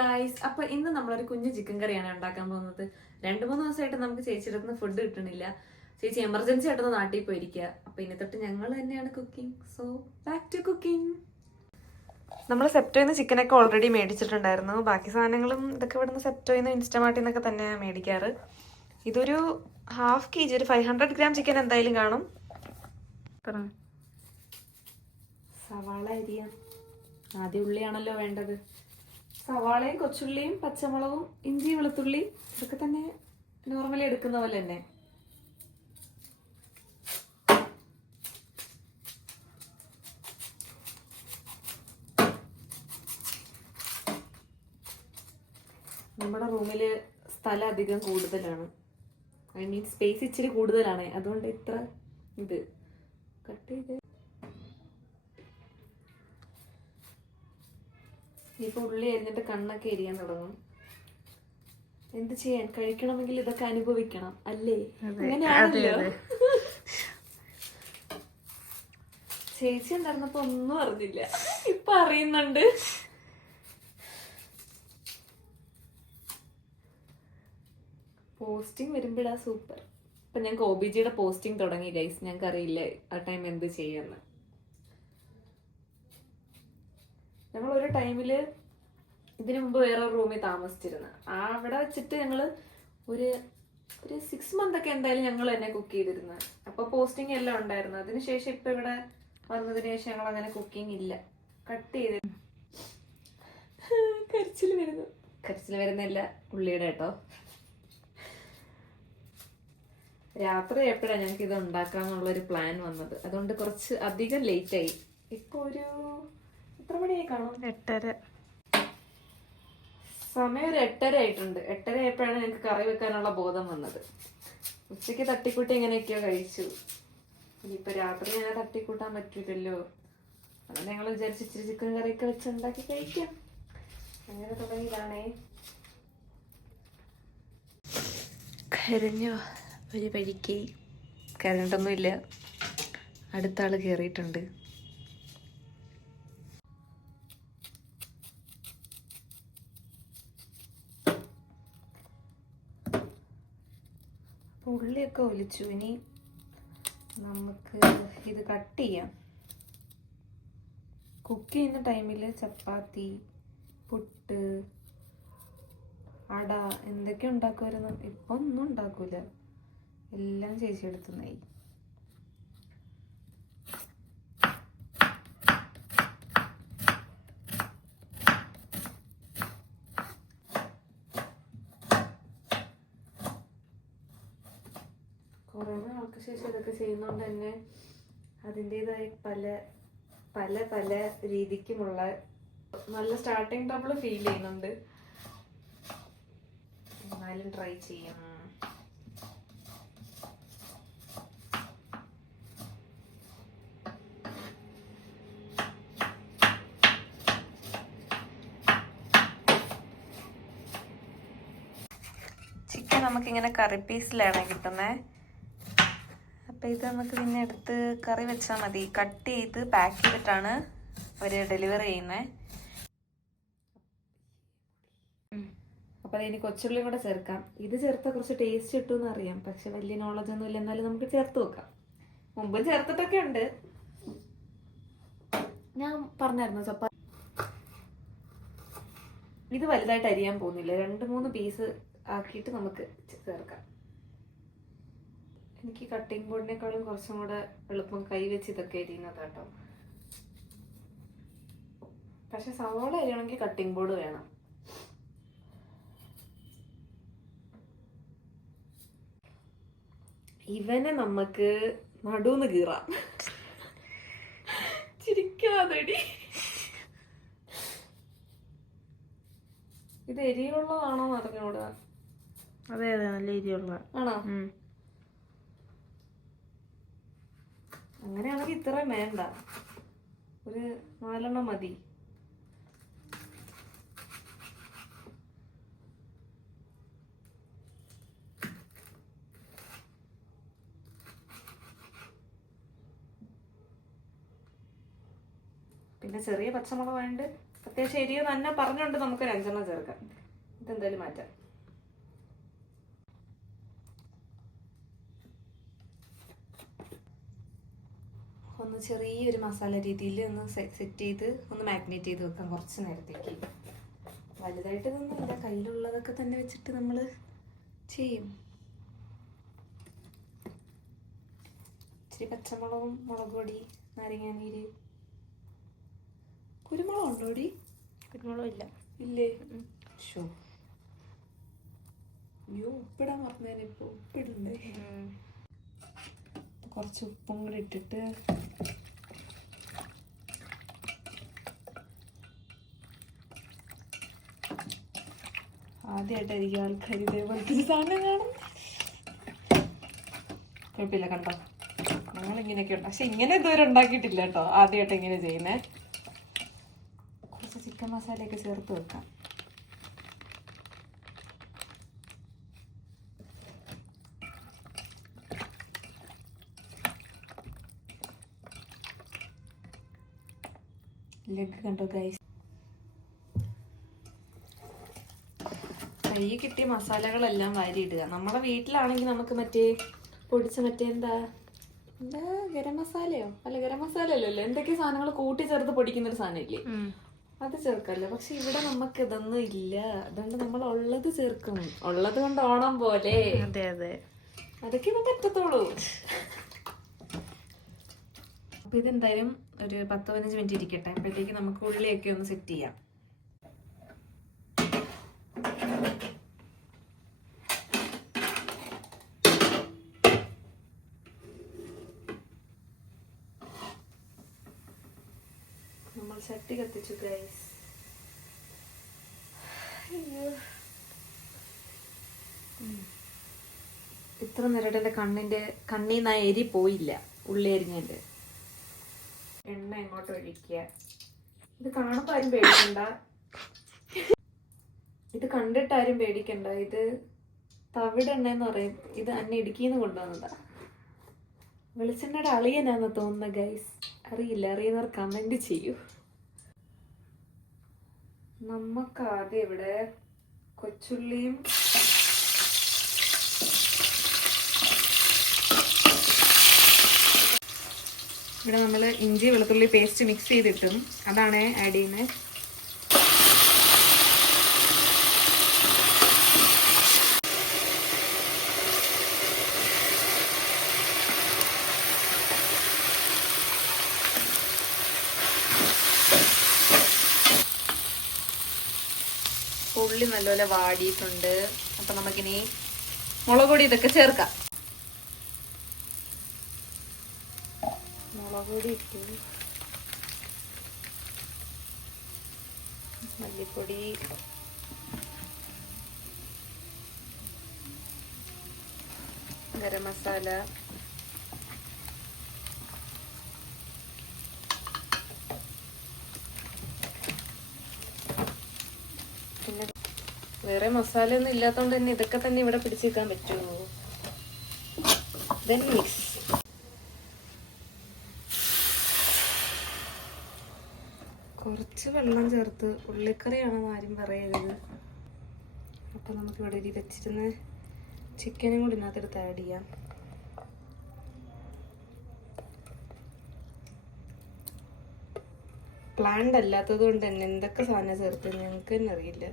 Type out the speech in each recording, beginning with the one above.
Guys, അപ്പൊ ഇന്ന് നമ്മളൊരു കുഞ്ഞു ചിക്കൻ കറിയാണ് ഉണ്ടാക്കാൻ പോകുന്നത്. 2-3 ദിവസമായിട്ട് നമുക്ക് ചേച്ചിയുടെ അടുത്ത് ഫുഡ് കിട്ടണില്ല. ചേച്ചി എമർജൻസി ആയിട്ടൊന്ന് നാട്ടിൽ പോയിരിക്കുക. അപ്പൊ ഇനി തൊട്ട് ഞങ്ങൾ തന്നെയാണ് cooking. So back to cooking. നമ്മൾ സെപ്റ്റോയിന്ന് ചിക്കനൊക്കെ ഓൾറെഡി മേടിച്ചിട്ടുണ്ടായിരുന്നു. ബാക്കി സാധനങ്ങളും ഇതൊക്കെ ഇവിടുന്ന് സെപ്റ്റോയിന്ന് ഇൻസ്റ്റമാർട്ടിൽ നിന്നൊക്കെ തന്നെയാണ് മേടിക്കാറ്. ഇതൊരു 1/2 kg, ഒരു 500 gram ചിക്കൻ എന്തായാലും കാണും. സവാള അരിയാം. ആദ്യം ഉള്ളിയാണല്ലോ വേണ്ടത്. സവാളയും കൊച്ചുള്ളിയും പച്ചമുളകും ഇഞ്ചി വെളുത്തുള്ളി ഇതൊക്കെ തന്നെ നോർമലി എടുക്കുന്ന പോലെ തന്നെ. നമ്മുടെ റൂമില് സ്ഥലം അധികം കൂടുതലാണ്. ഐ മീൻ സ്പേസ് ഇച്ചിരി കൂടുതലാണ്. അതുകൊണ്ട് ഇത്ര ഇത് കട്ട് ചെയ്ത് ഇപ്പൊ ഉള്ളി അരിഞ്ഞിട്ട് കണ്ണൊക്കെ എരിയാൻ തുടങ്ങും. എന്ത് ചെയ്യാൻ, കഴിക്കണമെങ്കിൽ ഇതൊക്കെ അനുഭവിക്കണം അല്ലേ? അങ്ങനെയാണല്ലോ. ചേച്ചി ഉണ്ടായിരുന്നപ്പോ ഒന്നും അറിഞ്ഞില്ല, ഇപ്പൊ അറിയുന്നുണ്ട്. പോസ്റ്റിംഗ് വരുമ്പോഴാ സൂപ്പർ. ഇപ്പൊ ഞങ്ങൾക്ക് OBGയുടെ പോസ്റ്റിംഗ് തുടങ്ങി ഗൈസ്. ഞങ്ങൾക്ക് അറിയില്ല ആ ടൈം എന്ത് ചെയ്യാന്ന്. ഞങ്ങൾ ഒരു ടൈമില് ഇതിനു മുമ്പ് വേറെ റൂമിൽ താമസിച്ചിരുന്നു. അവിടെ വെച്ചിട്ട് ഞങ്ങള് ഒരു 6 month ഒക്കെ എന്തായാലും ഞങ്ങൾ തന്നെ കുക്ക് ചെയ്തിരുന്നു. അപ്പൊ പോസ്റ്റിംഗ് എല്ലാം ഉണ്ടായിരുന്നു. അതിനുശേഷം ഇപ്പൊ ഇവിടെ വന്നതിന് ശേഷം ഞങ്ങൾ അങ്ങനെ കുക്കിംഗ് ഇല്ല. കട്ട് ചെയ്ത് കരച്ചിൽ വരുന്നില്ല ഉള്ളിയുടെ കേട്ടോ. രാത്രി എപ്പോഴാണ് ഞങ്ങൾക്ക് ഇത് ഉണ്ടാക്കാന്നുള്ളൊരു പ്ലാൻ വന്നത്. അതുകൊണ്ട് കുറച്ച് അധികം ലേറ്റ് ആയി. ഇപ്പൊ ഒരു എത്ര മണിയായി കാണും? 8:30. സമയം ഒരു 8:30 ആയിട്ടുണ്ട്. 8:30 ആയപ്പോഴാണ് ഞങ്ങൾക്ക് കറി വെക്കാനുള്ള ബോധം വന്നത്. ഉച്ചയ്ക്ക് തട്ടിക്കൂട്ടി എങ്ങനെയൊക്കെയോ കഴിച്ചു. ഇനിയിപ്പൊ രാത്രി ഞാൻ തട്ടിക്കൂട്ടാൻ പറ്റൂലല്ലോ. അങ്ങനെ ഞങ്ങൾ വിചാരിച്ച് ഇച്ചിരി ചിക്കൻ കറിയൊക്കെ വെച്ചുണ്ടാക്കി കഴിക്കാം. അങ്ങനെ തുടങ്ങിയതാണേ. കരഞ്ഞോ? ഒരു വഴിക്ക് കരണ്ടൊന്നുമില്ല. അടുത്ത ആള് കയറിയിട്ടുണ്ട്. ഉള്ളിയൊക്കെ ഒലിച്ചു. ഇനി നമുക്ക് ഇത് കട്ട് ചെയ്യാം. കുക്ക് ചെയ്യുന്ന ടൈമിൽ ചപ്പാത്തി, പുട്ട്, അട എന്തൊക്കെ ഉണ്ടാക്കുമായിരുന്നു. ഇപ്പൊ ഒന്നും ഉണ്ടാക്കൂല. എല്ലാം ചേച്ചി എടുത്തുന്നായി. കുറേ നാൾക്ക് ശേഷം ഇതൊക്കെ ചെയ്യുന്നോണ്ട് തന്നെ അതിൻ്റെതായ പല രീതിക്കുമുള്ള നല്ല സ്റ്റാർട്ടിങ് ട്രബിൾ ഫീൽ ചെയ്യുന്നുണ്ട്. എന്നാലും ട്രൈ ചെയ്യാം. ചിക്കൻ നമുക്കിങ്ങനെ കറി പീസിലാണ് കിട്ടുന്നത്. അപ്പം ഇത് നമുക്ക് പിന്നെ എടുത്ത് കറി വെച്ചാൽ മതി. കട്ട് ചെയ്ത് പാക്ക് ചെയ്തിട്ടാണ് അവർ ഡെലിവറി ചെയ്യുന്നത്. അപ്പം അതിന് കൊച്ചുള്ളിയും കൂടെ ചേർക്കാം. ഇത് ചേർത്താൽ കുറച്ച് ടേസ്റ്റ് കിട്ടുമെന്ന് അറിയാം. പക്ഷെ വലിയ നോളജ് ഒന്നും ഇല്ല. എന്നാലും നമുക്ക് ചേർത്ത് നോക്കാം. മുമ്പും ചേർത്തിട്ടൊക്കെ ഉണ്ട്. ഞാൻ പറഞ്ഞായിരുന്നു ചപ്പാത്തി ഇത് വലുതായിട്ട് അരിയാൻ പോകുന്നില്ല. 2-3 പീസ് ആക്കിയിട്ട് നമുക്ക് ചേർക്കാം. എനിക്ക് കട്ടിംഗ് ബോർഡിനേക്കാളും കുറച്ചും കൂടെ എളുപ്പം കൈ വെച്ച് ഇതൊക്കെ അരിയുന്നത് കേട്ടോ. പക്ഷെ സവാള അരിയണമെങ്കിൽ കട്ടിംഗ് ബോർഡ് വേണം. ഇവനെ നമുക്ക് നടുന്ന് കീറാം. ചിരിക്കാതടി. ഇത് എരിയുള്ളതാണോ അറിഞ്ഞൂടാ. അതെ അതെ, നല്ല എരിയുള്ള ആണോ? അങ്ങനെയാണെങ്കിൽ ഇത്രയും വേണ്ട, ഒരു 4 മതി. പിന്നെ ചെറിയ പച്ചമുളക് വേണ്ട അത്യാവശ്യം എരിയോ തന്നെ പറഞ്ഞുകൊണ്ട് നമുക്ക് ഒരു 5 ചേർക്കാം. ഇതെന്തായാലും മാറ്റാം. ഒന്ന് ചെറിയൊരു മസാല രീതിയിൽ ഒന്ന് സെറ്റ് ചെയ്ത് ഒന്ന് മാഗ്നേറ്റ് ചെയ്ത് വെക്കാം കുറച്ച് നേരത്തേക്ക്. വലുതായിട്ട് ഇതൊന്നുമില്ല, കയ്യിലുള്ളതൊക്കെ തന്നെ വെച്ചിട്ട് നമ്മൾ ചെയ്യും. ഇച്ചിരി പച്ചമുളകും, മുളക് പൊടി, നാരങ്ങാനീര്. കുരുമുളക് ഉണ്ടോടി? കുരുമുളകില്ല. ഇല്ലേ? ഷോ അയ്യോ, ഉപ്പിടാൻ പറഞ്ഞതിനിപ്പോ ഉപ്പിടണ്ടേ? കുറച്ച് ഉപ്പും കൂടി ഇട്ടിട്ട് ആദ്യമായിട്ടായിരിക്കും ആൾക്കാർ ഇതേപോലത്തെ ഒരു സാധനം കാണും. കുഴപ്പമില്ല, കണ്ടോ ഞങ്ങളിങ്ങനെയൊക്കെ ഉണ്ട്. പക്ഷെ ഇങ്ങനെ ഇതുവരെ ഉണ്ടാക്കിയിട്ടില്ല കേട്ടോ, ആദ്യമായിട്ട് ഇങ്ങനെ ചെയ്യുന്നേ. കുറച്ച് ചിക്കൻ മസാലയൊക്കെ ചേർത്ത് വെക്കാം. ലെഗ് കണ്ടോ ഗൈസ്? കൈ കിട്ടിയ മസാലകളെല്ലാം വാരിയിടുക. നമ്മുടെ വീട്ടിലാണെങ്കിൽ നമുക്ക് മറ്റേ പൊടിച്ച മറ്റേ എന്താ ഗരം മസാലയോ അല്ല, ഗരം മസാല അല്ലല്ലോ, എന്തൊക്കെ സാധനങ്ങൾ കൂട്ടി ചേർത്ത് പൊടിക്കുന്ന ഒരു സാധനം ഇല്ലേ, അത് ചേർക്കല്ലോ. പക്ഷെ ഇവിടെ നമുക്ക് ഇതൊന്നും ഇല്ല, അതുകൊണ്ട് നമ്മൾ ഉള്ളത് ചേർക്കും. ഉള്ളത് കൊണ്ട് ഓണം പോലെ. അതെ അതെ, അതൊക്കെ നമുക്ക് പറ്റത്തുള്ളൂ. അപ്പൊ ഇതെന്തായാലും ഒരു 10-15 മിനിറ്റ് ഇരിക്കട്ടെ. അപ്പോഴത്തേക്ക് നമുക്ക് ഉള്ളിയൊക്കെ ഒന്ന് സെറ്റ് ചെയ്യാം. നമ്മൾ ചട്ടി കത്തിച്ചു ഗൈസ്. ഇത്ര നേരിട്ട് എൻ്റെ കണ്ണീന്ന് ആ എരി പോയില്ല. ഉള്ളി അരിഞ്ഞതിൻ്റെ എണ്ണ ഇങ്ങോട്ട് ഒഴിക്കുക. ഇത് കാണുമ്പോൾ ആരും പേടിക്കണ്ട, ഇത് കണ്ടിട്ട് ആരും പേടിക്കണ്ട. ഇത് തവിടെണ്ണ എന്ന് പറയും. ഇത് അന്നെ ഇടുക്കിന്ന് കൊണ്ടുവന്നതാ. വെളിച്ചെണ്ണയുടെ അളിയനാന്ന് തോന്നുന്ന ഗൈസ്. അറിയില്ല, അറിയുന്നവർ കമന്റ് ചെയ്യൂ. നമുക്ക് ആദ്യം ഇവിടെ കൊച്ചുള്ളിയും ഇവിടെ നമ്മൾ ഇഞ്ചി വെളുത്തുള്ളി പേസ്റ്റ് മിക്സ് ചെയ്തിട്ടും അതാണ് ആഡ് ചെയ്യുന്നത്. ഉള്ളി നല്ലപോലെ വാടിയിട്ടുണ്ട്. അപ്പൊ നമുക്കിനി മുളക് പൊടി ഇതൊക്കെ ചേർക്കാം. മുളക് പൊടി ഇട്ടു, മല്ലിപ്പൊടി, ഗരം മസാല, പിന്നെ വേറെ മസാല ഒന്നും ഇല്ലാത്തതുകൊണ്ട് തന്നെ ഇതൊക്കെ തന്നെ ഇവിടെ പിടിച്ചേക്കാൻ പറ്റുമോ? then mix. കുറച്ച് വെള്ളം ചേർത്ത്, ഉള്ളിക്കറിയാണെന്ന് ആരും പറയരുത്. അപ്പം നമുക്ക് ഇവിടെ ഇരി വെച്ചിരുന്ന് ചിക്കനും കൂടി ഇതിനകത്തെടുത്ത് ആഡ് ചെയ്യാം. പ്ലാൻഡ് അല്ലാത്തത് കൊണ്ട് തന്നെ എന്തൊക്കെ സാധനം ചേർത്ത് ഞങ്ങൾക്ക് തന്നെ അറിയില്ല.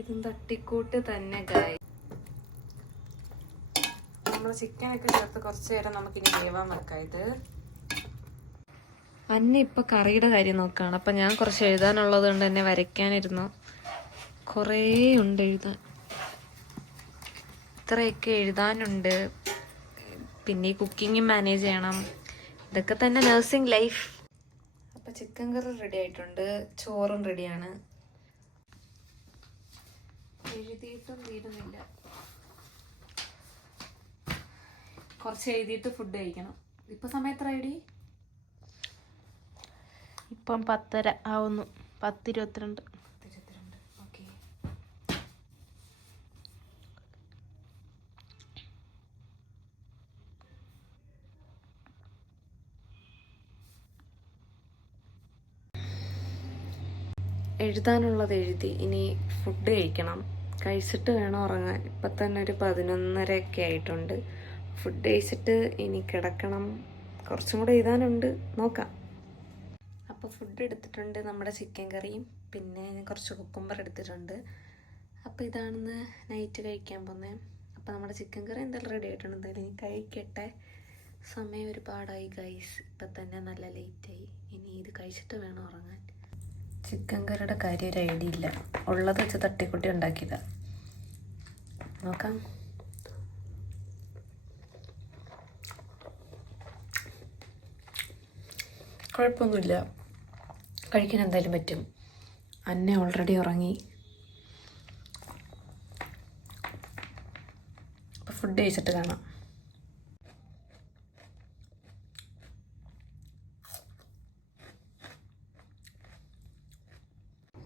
ഇതും തട്ടിക്കൂട്ട് തന്നെ ഗായ്. നമ്മൾ ചിക്കനൊക്കെ ചേർത്ത് കുറച്ച് നേരം നമുക്കിനി വേവാൻ വെക്കാം. ഇത് അന്നെ ഇപ്പൊ കറിയുടെ കാര്യം നോക്കുകയാണ്. അപ്പം ഞാൻ കുറച്ച് എഴുതാനുള്ളത് കൊണ്ട് തന്നെ വരയ്ക്കാനിരുന്നു. കുറേ ഉണ്ട് എഴുതാൻ, ഇത്രയൊക്കെ എഴുതാനുണ്ട്. പിന്നെ ഈ കുക്കിംഗ് മാനേജ് ചെയ്യണം. ഇതൊക്കെ തന്നെ നഴ്സിംഗ് ലൈഫ്. അപ്പം ചിക്കൻ കറി റെഡി ആയിട്ടുണ്ട്, ചോറും റെഡിയാണ്. എഴുതിയിട്ടും തീരുന്നില്ല. കുറച്ച് എഴുതിയിട്ട് ഫുഡ് കഴിക്കണം. ഇപ്പൊ സമയത്ത് റെഡി. ഇപ്പം 10:30 ആവുന്നു. 10:22. ഓക്കെ. എഴുതാനുള്ളത് എഴുതി. ഇനി ഫുഡ് കഴിക്കണം. കഴിച്ചിട്ട് വേണം ഉറങ്ങാൻ. ഇപ്പം തന്നെ ഒരു 11:30 ആയിട്ടുണ്ട്. ഫുഡ് കഴിച്ചിട്ട് ഇനി കിടക്കണം. കുറച്ചും കൂടെ എഴുതാനുണ്ട്, നോക്കാം. അപ്പോൾ ഫുഡ് എടുത്തിട്ടുണ്ട്, നമ്മുടെ ചിക്കൻ കറിയും പിന്നെ കുറച്ച് കുക്കുംബർ എടുത്തിട്ടുണ്ട്. അപ്പോൾ ഇതാണെന്ന് നൈറ്റ് കഴിക്കാൻ പോകുന്നത്. അപ്പോൾ നമ്മുടെ ചിക്കൻ കറി എന്തായാലും റെഡി ആയിട്ടുണ്ട്. എന്തായാലും ഇനി കഴിക്കട്ടെ. സമയം ഒരുപാടായി ഗൈസ്, ഇപ്പം തന്നെ നല്ല ലേറ്റായി. ഇനി ഇത് കഴിച്ചിട്ട് വേണം ഉറങ്ങാൻ. ചിക്കൻ കറിയുടെ കാര്യം ഒരു ഐഡിയ ഇല്ല, ഉള്ളത് വെച്ച് തട്ടിക്കുട്ടി ഉണ്ടാക്കിയതാണ്. നോക്കാം. കുഴപ്പമൊന്നുമില്ല, കഴിക്കാൻ എന്തായാലും പറ്റും. അന്നെ ഓൾറെഡി ഉറങ്ങി. അപ്പോൾ ഫുഡ് കഴിച്ചിട്ട് കാണാം.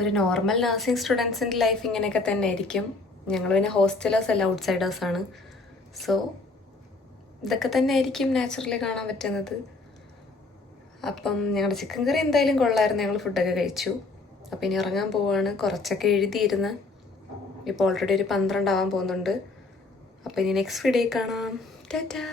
ഒരു നോർമൽ നഴ്സിംഗ് സ്റ്റുഡൻസിൻ്റെ ലൈഫ് ഇങ്ങനെയൊക്കെ തന്നെ ആയിരിക്കും. ഞങ്ങൾ പിന്നെ ഹോസ്റ്റലേഴ്സ് അല്ല, ഔട്ട്സൈഡേഴ്സാണ്. സോ ഇതൊക്കെ തന്നെ ആയിരിക്കും നാച്ചുറലി കാണാൻ പറ്റുന്നത്. അപ്പം ഞങ്ങളുടെ ചിക്കൻ കറി എന്തായാലും കൊള്ളായിരുന്നു. ഞങ്ങൾ ഫുഡൊക്കെ കഴിച്ചു. അപ്പം ഇനി ഇറങ്ങാൻ പോവുകയാണ്. കുറച്ചൊക്കെ എഴുതിയിരുന്ന് ഇപ്പോൾ ഓൾറെഡി ഒരു 12 ആവാൻ പോകുന്നുണ്ട്. അപ്പം ഇനി നെക്സ്റ്റ് വീഡിയോ കാണാം. ടാറ്റാ.